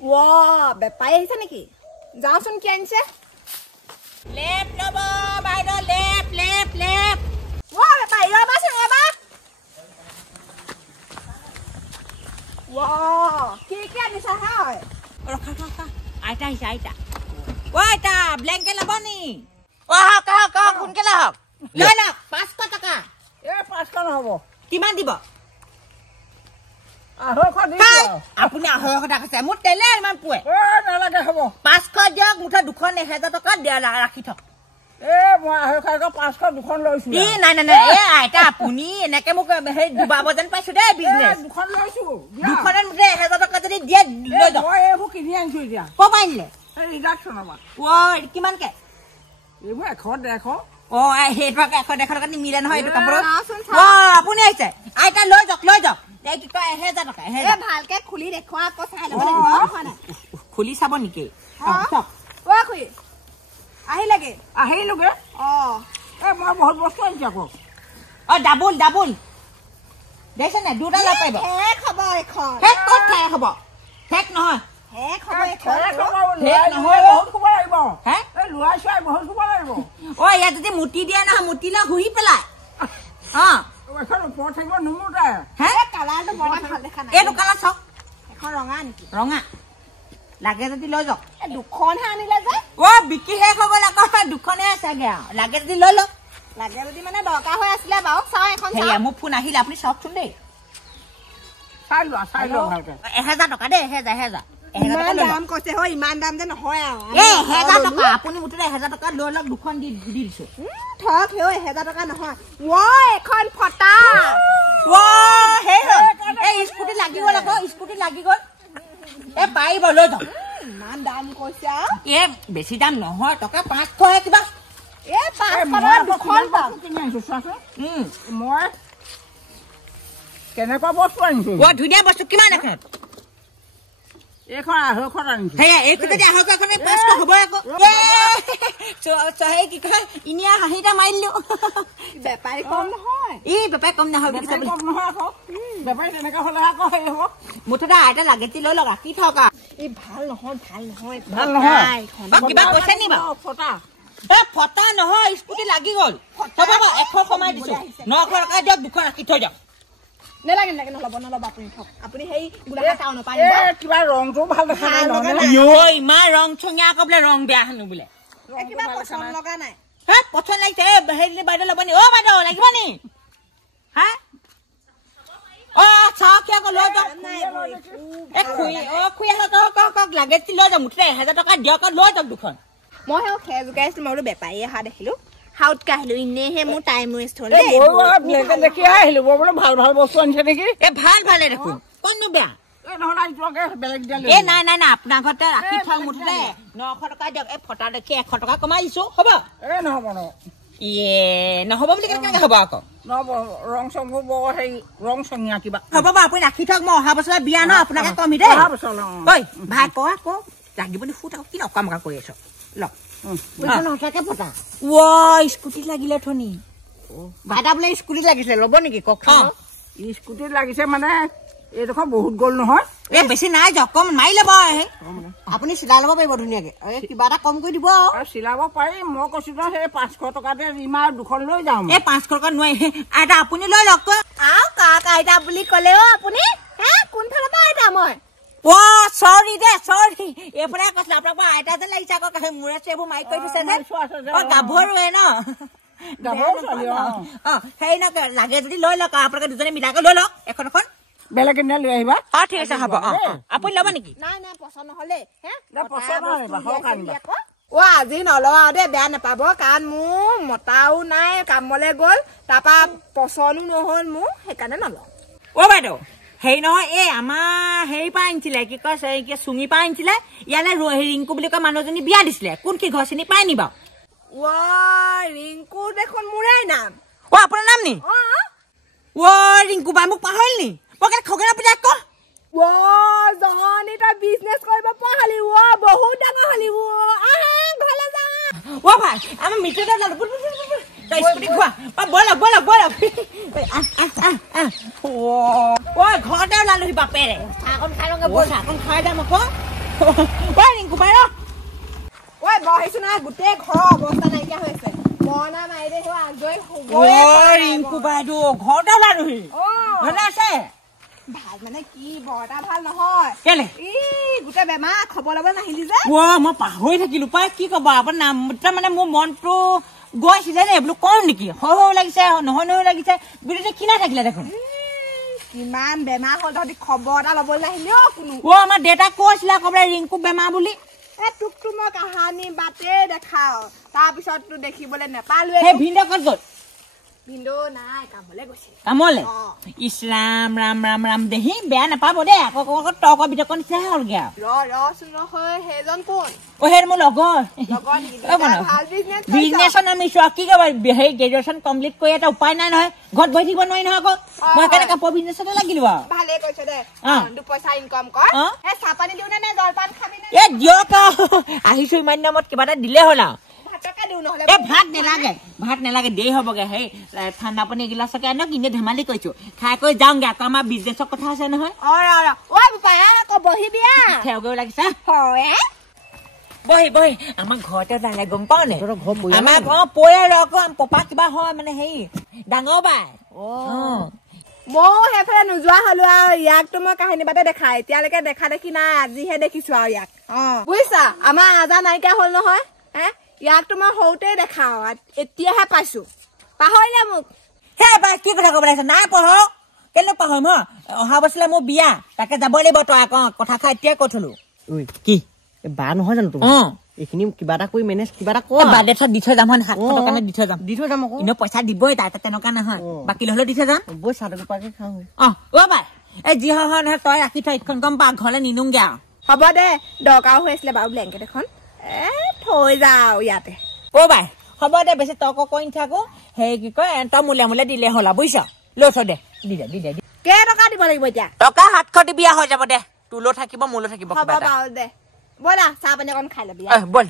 বেপাৰী আহিছে নেকি? যাওঁচোন কি আনিছে। লেপ লব বাইদেউ লেপ লেপ লেপ বেপাৰী ৰবাচোন ৰবা। কি আনিছা হয়? ৰখা ৰখা আইতা আহিছে আইতা আইতা ব্লেংকেট ল'ব নি? আহক আহক আহক সোনকালে আহক লৈ লওক 500 টকা। 500 নহ'ব। কিমান দিব? 250 দিছো। আপুনি 250 টকা কৈছে মোৰ তেলে ইমান পুৱে। নালাগে হ'ব। 500 দিয়ক মুঠা 1000 টকা ৰাখি থক। মই 500 দুখন লৈছো। নাই নাই নাই আইতা আপুনি এনেকে মোক হেৰি দুবাব যেন পাইছো দেই বিজনেছ। দুখন লৈছো। দুখনত মুঠে 1000 টকা যদি দিয়ে লৈ যাওক। মই এইবোৰ কিনি আনিছো এতিয়া। ক'ৰ পৰা আনিলে? ৰিডাকশ্যনৰ পৰা। কিমানকে? এইবোৰ 100-150। সেইটো 100-150 টকা নিমিলে নহয় এইটো কাপোৰত। আপুনি আহিছে আইতা লৈ যাওক লৈ যাওক। কি কয় 1000 টকা। ভালকে খুলি দেখুৱা আকৌ চাই ল'ব লাগিব। খুলি চাব নেকি? আহিলেগে আহিলোগে। মই বহুত বস্তু আনিছো আকৌ। ডাবুল ডাবুল দেখিছে নাই? দুটা লগ পাৰিব। শেষ হ'ব এখন। শেষ ক'ত শেষ হ'ব? শেষ নহয়। শেষ হ'ব এখন। ইয়াত যদি মুটি দিয়ে নহয় মুটি লৈ ঘূৰি পেলাই। এইটো কালাৰ চাওক। এখন ৰঙা নেকি? ৰঙা লাগে যদি লৈ যাওক। দুখনহে আনিলে যে। বিক্ৰী শেষ হৈ গ'ল আকৌ দুখনে আছেগে আৰু লাগে যদি লৈ লওক। লাগে যদি মানে দৰকাৰ হৈ আছিলে বাৰু চাওঁ এখন। মোৰ ফোন আহিলে আপুনি চাওকচোন দেই। চাই লোৱা ভালকে। 1000 টকা দেই 1000 দাম কৈছে হয় ইমান দাম যে নহয় আৰু 1000 টকা। আপুনি মুঠতে 1000 টকা লৈ লওক। দুখন দি দিছো। ঠক হেও 1000 টকা নহয়। এখন ফটা। স্কুটি লাগি গ'ল আকৌ স্কুটি লাগি গ'ল। পাৰিব লৈ যাওক। ইমান দাম কৈছে বেছি দাম নহয় টকা 500 কিবা। মই কেনেকুৱা বস্তু আনিছো? ধুনীয়া বস্তু। কিমান এখন? এইখন 250 আনিছো। এইটো যদি 250 এখন 500 হ'ব আকৌ। কি কয় ইনিয়া হাঁহিটা মাৰিলো। বেপাৰী কম নহয়। বেপাৰী কম নহয় কম নহয় আকৌ। বেপাৰী তেনেকা হ'লে আকৌ হেৰি হ'ব। মুঠতে আইতা লাগেটি লৈ লওক ৰাখি থকা। ভাল নহয় ভাল নহয় ভাল নহয়। কিবা কৈছে নি বাৰু? ফটা নহয় স্কুটি লাগি গ'ল। হ'ব 100 কমাই দিছো। 900 টকা দিয়ক। দুখন ৰাখি থৈ দিয়ক। নেলাগে নল'ব আপুনি থক। আপুনি সেই গোলাঘাট টাউনৰ পৰা কিবা ৰংটো ভাল দেখা নাই। ইমান ৰং চঙীয়া আকৌ বোলে ৰং বেয়া হেনো বোলে। কিবা পচন্দ লগা নাই। পচন্দ লাগিছে। হেৰি বাইদেউ ল'ব নি? বাইদেউ লাগিব নি? চাওক আকৌ লৈ যাওক। খুৰী লাগে লৈ যাওক। মুঠতে 1000 টকা দিয়ক লৈ যাওক দুখন। মই সেই খেৰ জোকাই আছিলো। মই বোলো বেপাৰী অহা দেখিলো হাউতকে আহিলো। এনেহে মোৰ টাইম ৱেষ্ট হ'ল। দেখি আহিলো বোলো ভাল ভাল বস্তু আনিছে নেকি? ভাল ভালে দেখোন। কোননো বেয়া? নাই নাই নাই আপোনাৰ ঘৰতে ৰাখি থওঁ। মুঠতে 900 টকা দিয়ক। ফটা দেখি 100 টকা কমাই দিছো। হ'ব নহ'ব নহ'ব বুলি কেনেকে হ'ব আকৌ? নহ'ব ৰং চংবোৰ বৰ হেৰি ৰং চঙীয়া কিবা। হ'ব বাৰু আপুনি ৰাখি থওক। মই অহা বছৰ বিয়া ন আপোনাকে কমি দেই। ভাই আকৌ লাগিব নি? ফুট আকৌ কি নকাম কৰি আছ লওক। সঁচাকে ফটা। স্কুটি লাগিলে থনি ভাইটা বোলে স্কুটি লাগিছিলে ল'ব নেকি কওকচোন? স্কুটিত লাগিছে মানে এইডোখৰ বহুত গ'ল নহয়। বেছি নাই যাওক কম মাৰি ল'ব। আপুনি চিলাই ল'ব পাৰিব ধুনীয়াকে। কিবা এটা কম কৰি দিব। চিলাব পাৰিম। মই কৈছো ন সেই 500 টকাতে ইমান দুখন লৈ যাওঁ। 500 টকা নোৱাৰি। আইতা আপুনি লৈ লওক। কাক আইতা বুলি ক'লে আপুনি কোনফালৰ পৰা আইতা? মই চৰি দে চৰি। এইফালে কৈছিলো আপোনাক আইতা যেন লাগিছে আকৌ মূৰে চুৰেবোৰ মাৰি কৰি দিছে যে। গাভৰুৱে ন হেৰি নকৰে। লাগে যদি লৈ লওক। আপোনালোকে দুজনে মিলাকৈ লৈ লওক এখন এখন। বেলেগ এনে লৈ আহিবা। ঠিক আছে হ'ব। আপুনি ল'ব নেকি? নাই পচন্দ নহ'লে আজি নলওঁ দেই। বেয়া নাপাব কাৰণ মোৰ মতাও নাই কামলৈ গ'ল। তাৰপা পচন্দো নহ'ল মোৰ সেইকাৰণে নলওঁ। বাইদেউ হেৰি নহয় আমাৰ হেৰি পৰা আনিছিলে কি কয় চুঙি পৰা আনিছিলে। ইয়ালে ৰিংকু বুলি কয় মানুহজনী বিয়া দিছিলে। কোনখিনি ঘৰ চিনি পাই নি বাৰু? ৰিংকু দেখোন মোৰে নাম। আপোনাৰ নাম নি? ৰিংকু বাই মোক পাহৰিল নি? খগেনা পূজা আকৌ জহনী তই বিজনেছ কৰিব পাহলি। বহুত ডাঙৰ হলি। ভাই আমাৰ মিটিঙত স্কুটি খোৱা। বলক বলক বলক। ঘৰতে ওলালোহি বাপেৰে। চাহকণ খাই লওঁগে। চাহকণ খাই যাম আকৌ। ঐ ৰিংকু বাই ৰ ঐ বহিছো না গোটেই ঘৰৰ অৱস্থা নাইকিয়া হৈ আছে মনা মাৰি দে সেই আজৰি হ'ব ঐ ৰিংকু বাইদেউ ঘৰতে ওলালোহি ভালে আছে ভাল মানে কি বৰটা ভাল নহয় কেলে গোটেই বেমাৰ খবৰ ল'ব নাহিলি যে মই পাহৰি থাকিলো পাই কি ক'ব আপোনাৰ নাম মানে মোৰ মনটো গৈছিলে নে বোলো কওঁ নেকি সৰু লাগিছে নহয় নহয় লাগিছে বিৰুদ্ধে কিনা থাকিলে দেখোন কিমান বেমাৰ হ'ল তহঁতি খবৰ এটা ল'বলৈ নাহিলি কোনো আমাৰ দেউতাক কৈছিলে ক'বলৈ ৰিংকু বেমাৰ বুলি তোকতো মই কাহানি বাটে দেখাও তাৰপিছত তোৰ দেখিবলৈ নেপালোৱে সেই ভিনদেউ ক'ত গ'ল ভিনদেউ নাই কামলৈ গৈছে কামলৈ ইছ ৰাম ৰাম ৰাম ৰাম দেহি বেয়া নাপাব দেই আকৌ তৰ্ক বিতৰ্ক নিচিনাহে হ'লগে ৰচোন সেইজন কোন সেই মোৰ লগৰ বিজনেছৰ নামিছো কি ক'ব সেই গ্ৰেজুৱেশ্যন কমপ্লিট কৰি এটা উপায় নাই নহয় ঘৰত বহি থাকিব নোৱাৰি নহয় আকৌ মই সেইকাৰণে কাপোৰ বিজনেছতে লাগিলো আৰু ভালে কৈছ দে দুপইচা ইনকাম কৰ চাহপানী দিওঁ নে জলপান খাবি এ দিয়ক আহিছো ইমান দিনত কিবা এটা দিলে হ'ল আৰু ভাত নেলাগে দেৰি হ'বগে সেই ঠাণ্ডা পানী এগিলাচকে আনক কিনে ধেমালি কৈছো খাই কৰি যাওঁগে আকৌ আমাৰ বিজনেছৰ কথা আছে নহয় লাগিছে বহি আমাৰ ঘৰতে জানে গম পাও নে আমাৰ পৰিয়াল আকৌ পপা কিবা হয় মানে হেৰি ডাঙৰ বাই ময়ো সেইফালে নোযোৱা হলো আৰু ইয়াকতো মই কাহিনী বাটে দেখা এতিয়ালৈকে দেখা দেখি নাই আজিহে দেখিছো আৰু ইয়াক বুজিছা আমাৰ আজা নাইকিয়া হল নহয় ইয়াকতো মই সৰুতে দেখাও এতিয়াহে পাইছো পাহৰিলে মোক হে বাই কি কথা ক'ব লাগিছে নাই পঢ়ক কেলে পাহৰিম অহা বছৰলে মোৰ বিয়া তাকে যাব লাগিব তই আকৌ কথা খাই এতিয়াই কৈ থলো কি বা নহয় জানো তুমি এইখিনি কিবা এটা কৰি মেনেজ কিবা এটা কৰ বাৰ্থডে দি থৈ যাম 700 টকা দি থৈ যাম আকৌ ইনো পইচা দিবই তাই তেনেকুৱা নহয় বাকী হ'লে দি থৈ যাম বৈ চাহটো পাকে খাওঁ বাই এই যি হয় তই ৰাখি থৈ এইখন গম পা ঘৰলৈ নিনোগে আৰু হ'ব দে দৰকাৰ হৈ আছিলে বাৰু ব্লেংকেট এখন থৈ যাও ইয়াতে বাই হ'ব দে বেছি তৰ্ক কৰি থাকো সেই কি কয় তই মোলে দিলে হলা বুজিছ লৈ থৈ দে দি কেই টকা দিব লাগিব এতিয়া টকা 700 দি বিয়া হৈ যাব দে তোলৈ থাকিব মোলৈ থাকিব হ'ব বাৰু দে ব'লা চাহ পানী অকণ খাই ল'বি বল